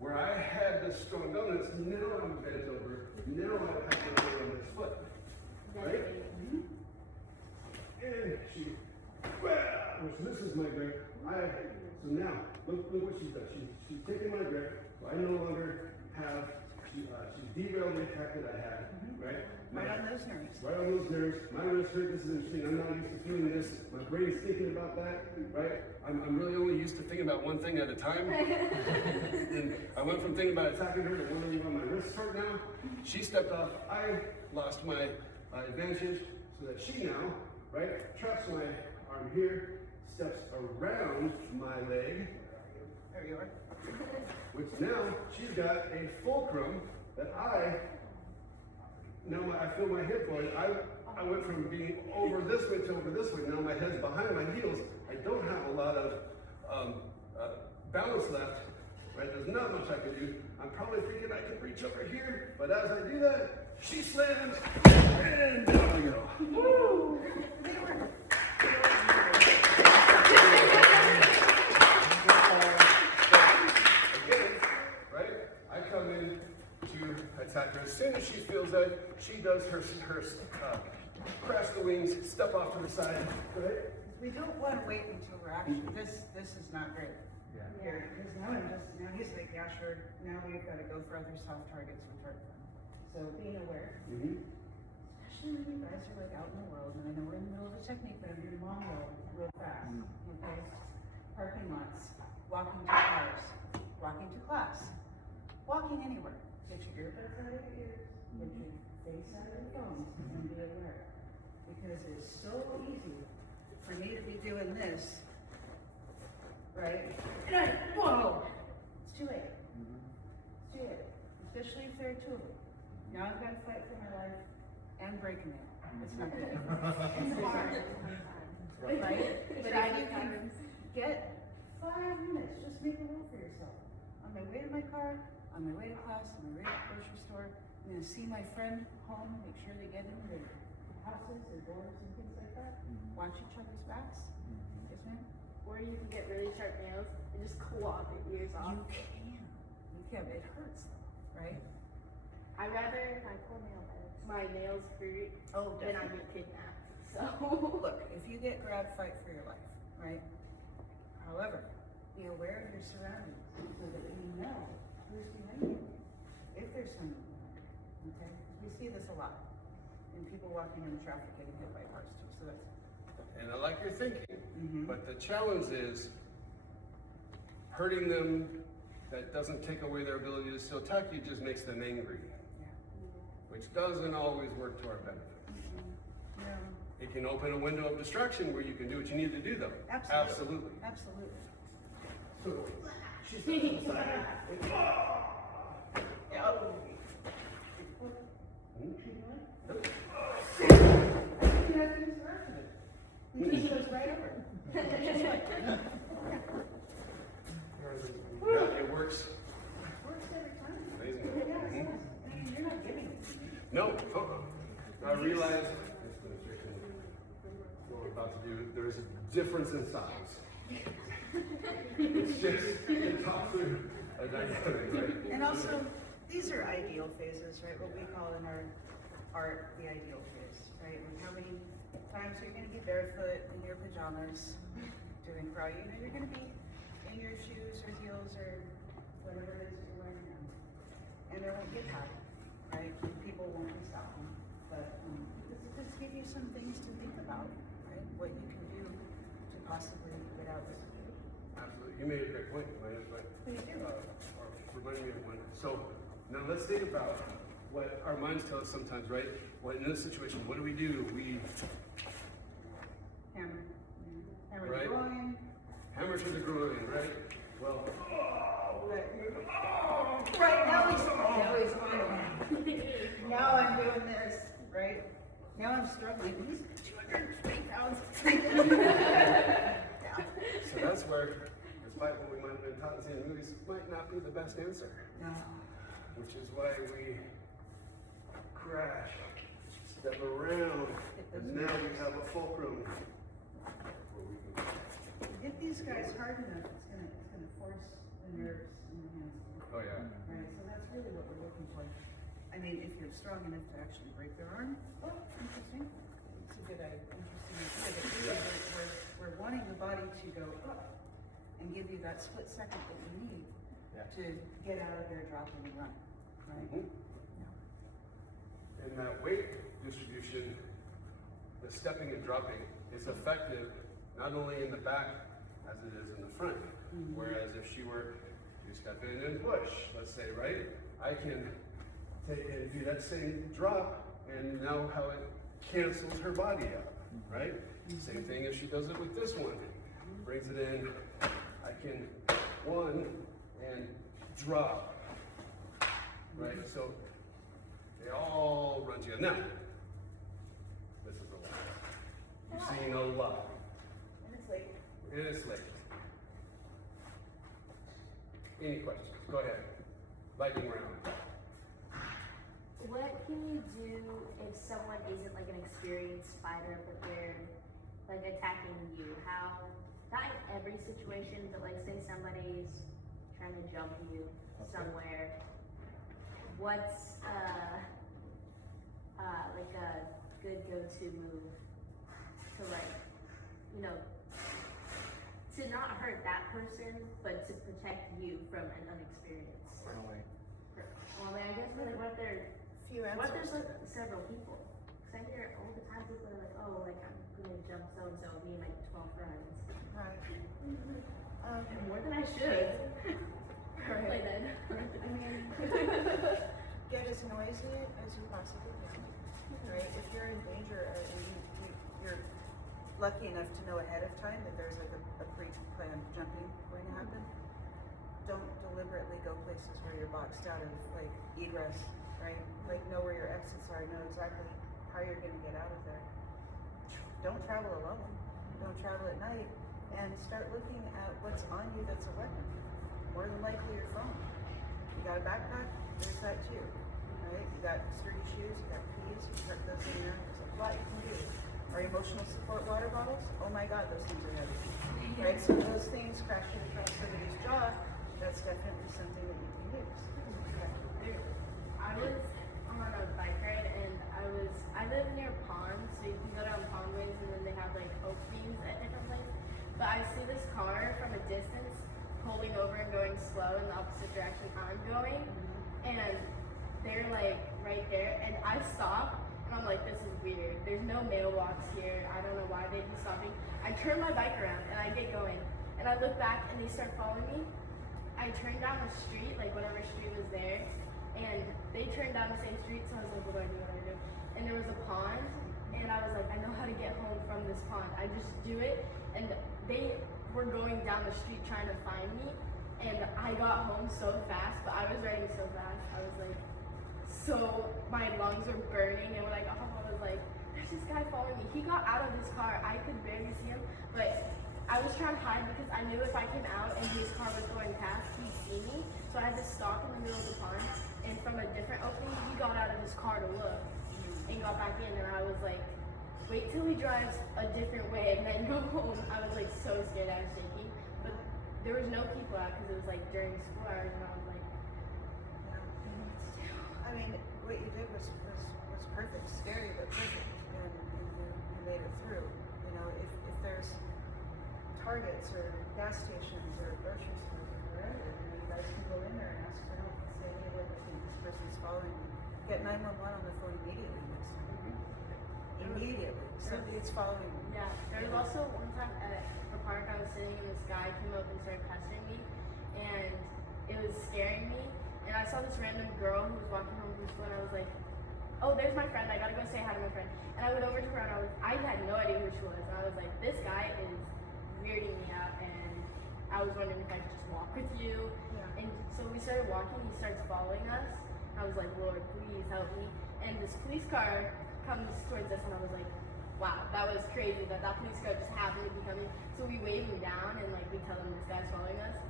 where I had this strong dominance, now I'm bent over, now I have to go on this foot, right? And she, which this is my grip. So now, look what she's done. She's taken my grip, so I no longer have, she's derailed the attack that I had, right? Right on those nerves. Right on those nerves. My wrist hurt. This is interesting. I'm not used to feeling this. My brain's thinking about that, right? I'm really only used to thinking about one thing at a time. And I went from thinking about attacking her to wondering about my wrist hurt now. She stepped off. I lost my advantage, so that she now, right, traps my arm here, steps around my leg. There you are. Which now she's got a fulcrum that I feel my hip going. I went from being over this way to over this way. Now my head's behind my heels. I don't have a lot of balance left, right? There's not much I can do. I'm probably thinking I can reach over here, but as I do that, she slams, and down we go. Woo! Again, right? I come in to attack her. As soon as she feels that, she does her crash the wings, step off to the side, right? We don't want to wait until we're actually, this is not great. Yeah. Because now he's like, yeah, sure, now we've got to go for other soft targets which aren't fun. So being aware, especially when you guys are like out in the world, and I know we're in the middle of a technique, but I'm doing long roll real fast, okay? Parking lots, walking to cars, walking to class, walking anywhere. Get your earbuds out of your ears, get your face out of your phones, and be alert. Because it's so easy for me to be doing this, right? And whoa! It's too late. It's too late. Especially if there are two of them. Now I've got to fight for my life. and break a nail. It's not good. It's hard. Right? But if you can get 5 minutes, just make a rule for yourself. On my way to my car, on my way to class, on my way to the grocery store, I'm gonna see my friend home, make sure they get into their houses, their doors and things like that. Watch each other's backs. Yes, ma'am? Or you can get really sharp nails and just claw the ears off. You can. You can, but it hurts though, right? I'd rather my nails hurt Oh, than I definitely. get kidnapped. So Look, if you get grabbed, fight for your life, right? However, be aware of your surroundings so that you know who's behind you, if there's someone behind you, okay? We see this a lot in people walking in traffic getting hit by cars too, so that's. And I like your thinking, Mhm. but the challenge is hurting them. That doesn't take away their ability to still attack you, just makes them angry, Yeah. which doesn't always work to our benefit. No, It can open a window of distraction where you can do what you need to do, though. absolutely. Absolutely. Absolutely. So, she steps aside. Yeah. Oh. Hmm? I think you have to use the rest of it. He just goes right over. Yeah, it works. Works every time. Amazing. Yeah, Mhm. I mean, you're not giving it to me. No, I realize what we're about to do, there's a difference in size. It's just, you talk through a dynamic, right? And also, these are ideal phases, right? What we call in our art the ideal phase, right? And how many times you're going to be barefoot in your pajamas doing karate? You know, you're going to be in your shoes or heels or whatever it is that you're wearing now. And there won't get hot, right? People won't be stopping. But this will just give you some things to think about, right? What you can do to possibly get out this. Absolutely, you made a great point, right? Please do. Or remind me of one. So now let's think about what our minds tell us sometimes, right? Well, in this situation, what do? We Hammer. Hammer Right. the groin. hammer to the groin, right? Well, Right, now he's on it. Now I'm doing this, right? Now I'm struggling. He's 203 pounds. Yeah. so that's where, despite what we might have been taught in the movies, might not be the best answer. No. Which is why we crash, step around, and now we have a fulcrum. Where we can, Hit these guys hard enough, it's gonna force the nerves in the hands. oh yeah. Right, so that's really what we're looking for. I mean, if you're strong enough to actually break their arm, oh, interesting. It's a good idea, interesting idea. But really, we're wanting the body to go up and give you that split second that you need to get out of there, drop and run, right? Mhm. And that weight distribution, the stepping and dropping, is effective not only in the back as it is in the front. Whereas if she were to step in and push, let's say, right? I can take and do that same drop, and now how it cancels her body out, right? Same thing if she does it with this one. Brings it in, I can one and drop, right? So they all run together. Now, this is a lot. You've seen a lot. And it's late. It is late. Any questions? Go ahead. Lightning round. what can you do if someone isn't like an experienced fighter, but they're like attacking you? How, not in every situation, but like say somebody's trying to jump you somewhere. What's like a good go-to move to like, you know, to not hurt that person, but to protect you from an unexperienced. Well, I mean, I guess like what if there, Few what if answers. there's like several people? Cause I hear all the time people are like, oh, like I'm gonna jump so and so, me and my 12 friends. Right. More than I should. Right. Like that. I mean, get as noisy as you possibly can, right? If you're in danger and you're lucky enough to know ahead of time that there's like a pre-planned jumping going to happen, don't deliberately go places where you're boxed out of like egress, right? Like know where your exits are, know exactly how you're gonna get out of there. Don't travel alone, don't travel at night, and start looking at what's on you that's a weapon. More than likely your phone. You got a backpack, there's that too, right? You got sturdy shoes, you got keys, you tuck those in there, there's a lot you can do. Our emotional support water bottles, oh my God, those things are heavy. Right, so those things crashing across somebody's jaw, that's definitely something that you can use. Okay. I was on a bike ride and I live near ponds, so you can go down pondways and then they have like openings at different places. But I see this car from a distance pulling over and going slow in the opposite direction I'm going, and they're like right there, and I stop and I'm like, this is weird. There's no mailbox here. I don't know why they'd be stopping. I turn my bike around and I get going, and I look back and they start following me. I turned down the street, like whatever street was there, and they turned down the same street, so I was like, what do I do, what do I do? And there was a pond, and I was like, I know how to get home from this pond. I just do it, and they were going down the street trying to find me, and I got home so fast, but I was riding so fast, I was like, so my lungs were burning, and we're like, oh, I was like, there's this guy following me. He got out of his car, I could barely see him, but I was trying to hide because I knew if I came out and his car was going past, he'd see me. So I had to stop in the middle of the pond, and from a different opening, he got out of his car to look and got back in, and I was like, wait till he drives a different way and then go home. I was like so scared, I was shaking. But there was no people out because it was like during school hours, and I was like, I mean, what you did was perfect, scary but perfect, and you made it through. You know, if there's Targets or gas stations or grocery stores or wherever, you guys can go in there and ask for help and say, hey, look, I think this person's following me. Get 911 on the phone immediately next time. Immediately. Somebody's following me. yeah. There was also one time at the park I was sitting and this guy came up and started pestering me, and it was scaring me. And I saw this random girl who was walking home from school, and I was like, oh, there's my friend. I gotta go say hi to my friend. And I went over to her, and I had no idea who she was. And I was like, this guy is weirding me out, and I was wondering if I could just walk with you. Yeah. And so we started walking. He starts following us. I was like, Lord, please help me. And this police car comes towards us, and I was like, wow, that was crazy that police car just happened to be coming. So we wave him down, and like we tell him this guy's following us.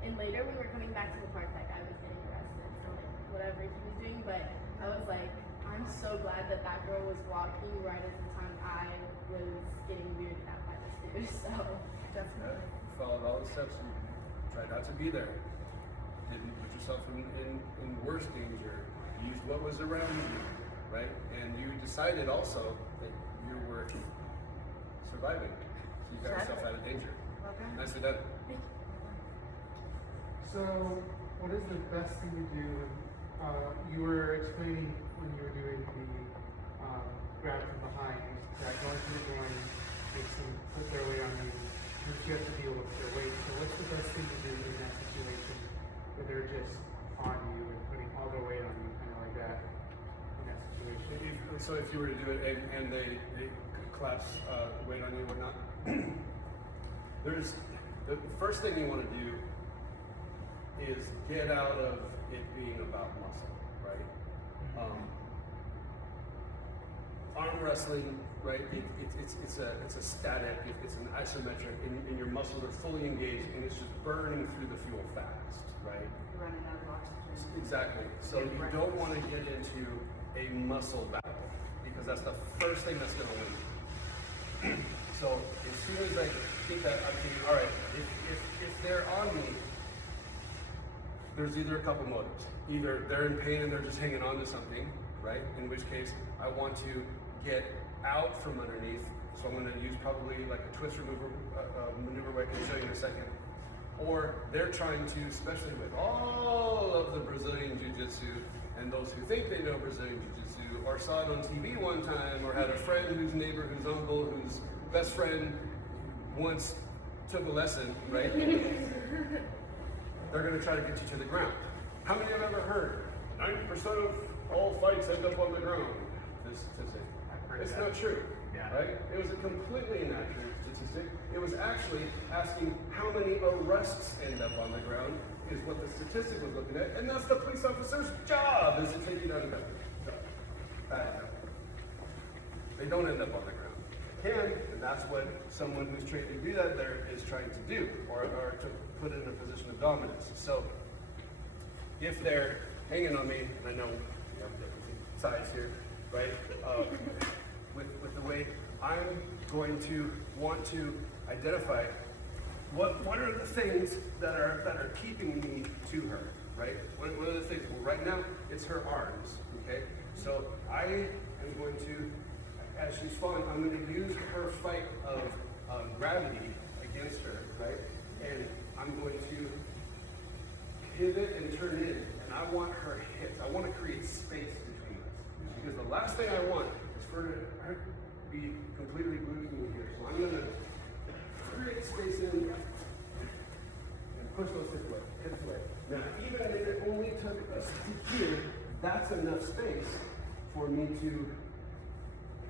And later when we were coming back to the park, that guy was getting arrested for like whatever he was doing. But I was like, I'm so glad that girl was walking right at the time I was getting weirded out by this dude. So Definitely. Followed all the steps and tried not to be there. Didn't put yourself in worse danger. Used what was around you, right? And you decided also that you were surviving. So you got yourself out of danger. Okay. Nicely done. So, what is the best thing to do? You were explaining when you were doing the grab from behind, that going through the groin makes them put their weight on you. You have to deal with their weight. So, what's the best thing to do in that situation where they're just on you and putting all their weight on you, kind of like that, in that situation? So if you were to do it and they collapse weight on you or not, there's the first thing you want to do is get out of it being about muscle, right? Arm wrestling, right? It's a static, it's an isometric, and your muscles are fully engaged, and it's just burning through the fuel fast, right? You're running out of oxygen. Exactly. So you don't want to get into a muscle battle because that's the first thing that's going to win. So as soon as I think that, I'm thinking, all right, if they're on me, there's either a couple motives. Either they're in pain and they're just hanging on to something, right? In which case, I want to get out from underneath. So I'm going to use probably like a twist maneuver, I can show you in a second. Or they're trying to, especially with all of the Brazilian Jiu-Jitsu, and those who think they know Brazilian Jiu-Jitsu, or saw it on TV one time, or had a friend whose neighbor, whose uncle, whose best friend once took a lesson, right? They're going to try to get you to the ground. How many have ever heard 90% of all fights end up on the ground? This statistic. It's not true, right? It was a completely inaccurate statistic. It was actually asking how many arrests end up on the ground is what the statistic was looking at, and that's the police officer's job, is to take you down to bed. They don't end up on the ground. They can, and that's what someone who's trained to do that there is trying to do, or to put in a position of dominance. So if they're hanging on me, and I know we have different sides here, right? With the way I'm going to want to identify what are the things that are keeping me to her, right? One of the things, well, right now it's her arms, okay? So I am going to, as she's falling, I'm going to use her fight of gravity against her, right? And I'm going to pivot and turn in, and I want her hips. I want to create space between us, because the last thing I want is for her to be completely glued to me here. So I'm going to create space in and push those hips away. Now, even if it only took us to here, that's enough space for me to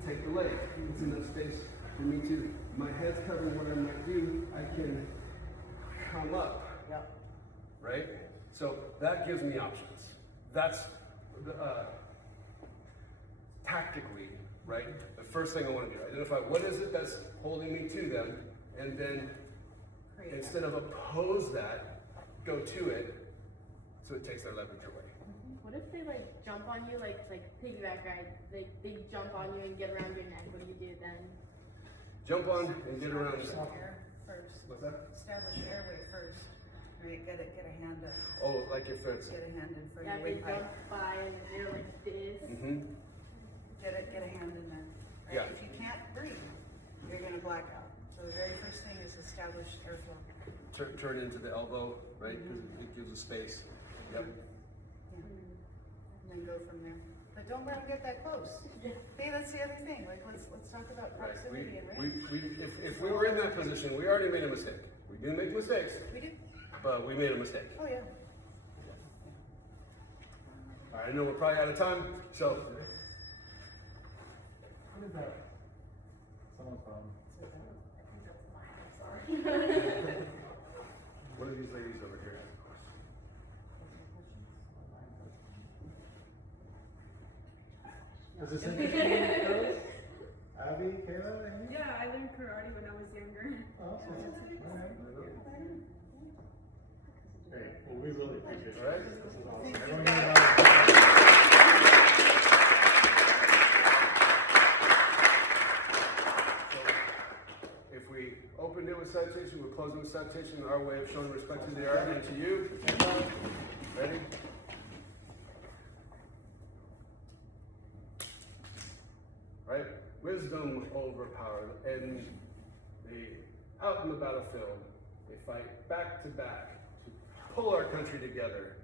take the leg. It's enough space for me to, my head's covering what I might do, I can come up. Yep. Right? So that gives me options. That's tactically, right? The first thing I want to do, identify what is it that's holding me to them, and then instead of oppose that, go to it, so it takes their leverage away. What if they like jump on you, like piggyback ride? They jump on you and get around your neck. What do you do then? Jump on and get around. Establish air first. What's that? Establish airway first. Right, get a hand up. Oh, like if it's. Get a hand in for Yeah, your they wake pipe. jump by and they're like this. Mm-hmm. Get a hand in there. Right? Yeah. If you can't breathe, you're gonna black out. So the very first thing is establish airflow. Turn into the elbow, right? Because it gives a space. Yep. Yeah. And then go from there. But don't let them get that close. See, that's the other thing. Like let's talk about Right. proximity and range. If we were in that position, we already made a mistake. We do make mistakes, We do? but we made a mistake. Oh yeah. All right, I know we're probably out of time, so. What is that? Someone's phone. What are these ladies over here? Is this interesting, girls? Abby, Kayla, Amy? Yeah, I learned karate when I was younger. Awesome. All right. Great. Well, we really appreciate it. All right. This is awesome. Everyone give a round of applause. If we opened it with salutation, we're closing with salutation, our way of showing respect to the art and to you. Ready? Right? Wisdom over power. And out in the battlefield, they fight back to back to pull our country together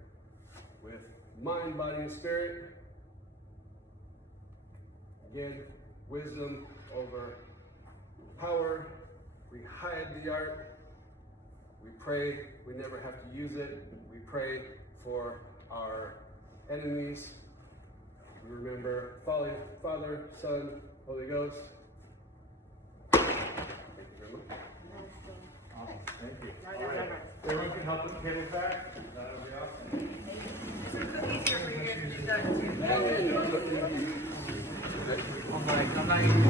with mind, body, and spirit. Again, wisdom over power. We hide the art. We pray we never have to use it. We pray for our enemies. We remember Father, Son, Holy Ghost. Thank you very much. Awesome. Thank you. All right. Everyone can help with the cable back. That would be awesome. This is easier for you guys to do that too. I'm not even